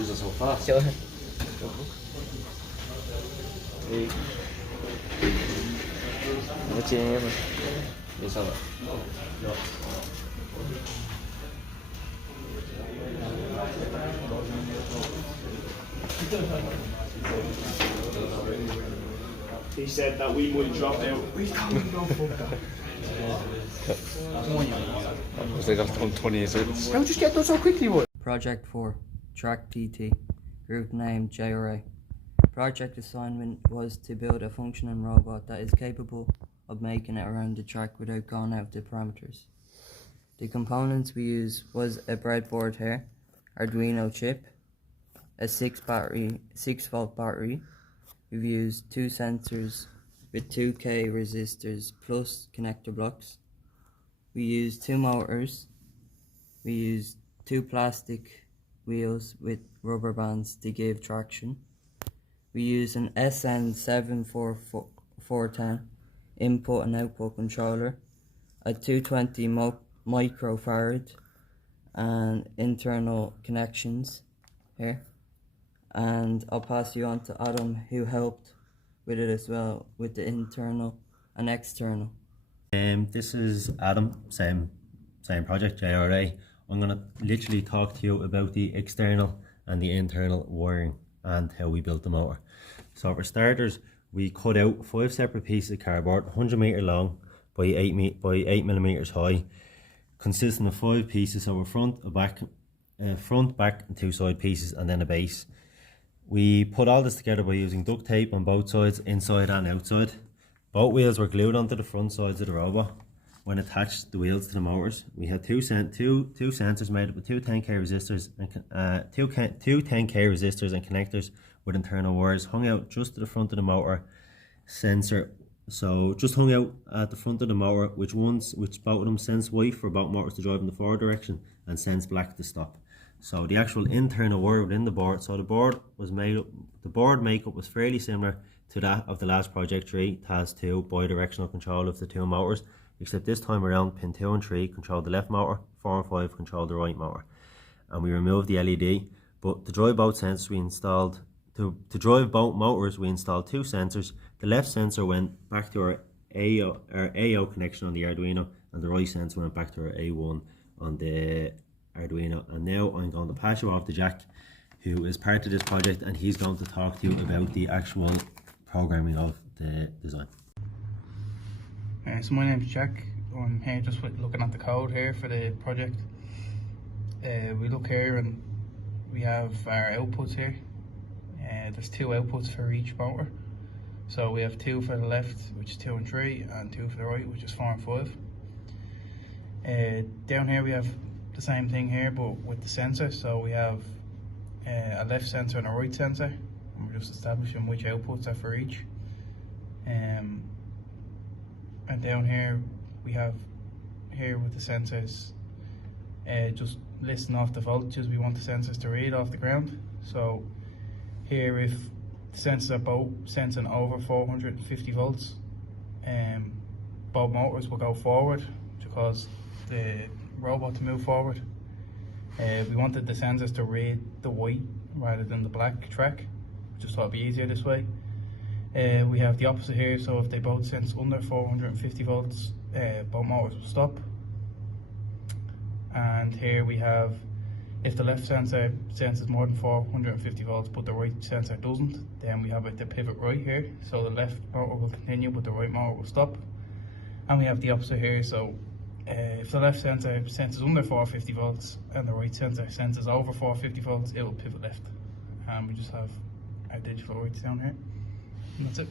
use it so fast. Sure. Hey. What's your name? Yes, have it. No. He said that we would drop out. We can't go fuck that. Because they got 20 seconds. Don't just get done so quickly, boy. Project 4, Track TT, group name JRA. Project assignment was to build a functioning robot that is capable of making it around the track without going out the parameters. The components we used was a breadboard here, Arduino chip, a 6-volt battery. We've used 2 sensors with 2K resistors plus connector blocks. We used 2 motors. We used 2 plastic wheels with rubber bands to give traction. We used an SN74410 input and output controller, a 220 microfarad and internal connections here. And I'll pass you on to Adam, who helped with it as well, with the internal and external. This is Adam, same project, JRA. I'm going to literally talk to you about the external and the internal wiring and how we built the motor. So for starters, we cut out 5 separate pieces of cardboard, 100 metre long by 8 millimeters high, consisting of 5 pieces, so a front, back and 2 side pieces, and then a base. We put all this together by using duct tape on both sides, inside and outside. Both wheels were glued onto the front sides of the robot. When attached the wheels to the motors, we had two sensors made up of 2 10K resistors and 2 10K resistors and connectors with internal wires hung out just to the front of the motor sensor. So just hung out at the front of the motor, which both of them sense white for both motors to drive in the forward direction and sense black to stop. So the actual internal wire within the board, so the board makeup was fairly similar to that of the last Project 3 TAS2 bi-directional control of the 2 motors, except this time around pin 2 and 3 controlled the left motor, 4 and 5 controlled the right motor. And we removed the LED, but to drive both sensors we installed, to drive both motors we installed 2 sensors. The left sensor went back to our AO connection on the Arduino, and the right sensor went back to our A1 on the Arduino. And now I'm going to pass you off to Jack, who is part of this project, and he's going to talk to you about the actual programming of the design. So my name's Jack. I'm here just looking at the code here for the project. We look here and we have our outputs here. There's 2 outputs for each motor. So we have 2 for the left, which is 2 and 3, and 2 for the right, which is 4 and 5. Down here we have the same thing here, but with the sensor. So we have a left sensor and a right sensor, and we're just establishing which outputs are for each. And down here we have with the sensors, just listing off the voltages we want the sensors to read off the ground. So here, if the sensors are both sensing over 450 volts, both motors will go forward to cause the robot to move forward. We wanted the sensors to read the white rather than the black track, just thought it'd be easier this way. We have the opposite here, so if they both sense under 450 volts, both motors will stop. And here we have, if the left sensor senses more than 450 volts but the right sensor doesn't, then we have the pivot right here, so the left motor will continue but the right motor will stop. And we have the opposite here, so if the left sensor senses under 450 volts and the right sensor senses over 450 volts, it will pivot left. And we just have our digital lights down here. And that's it.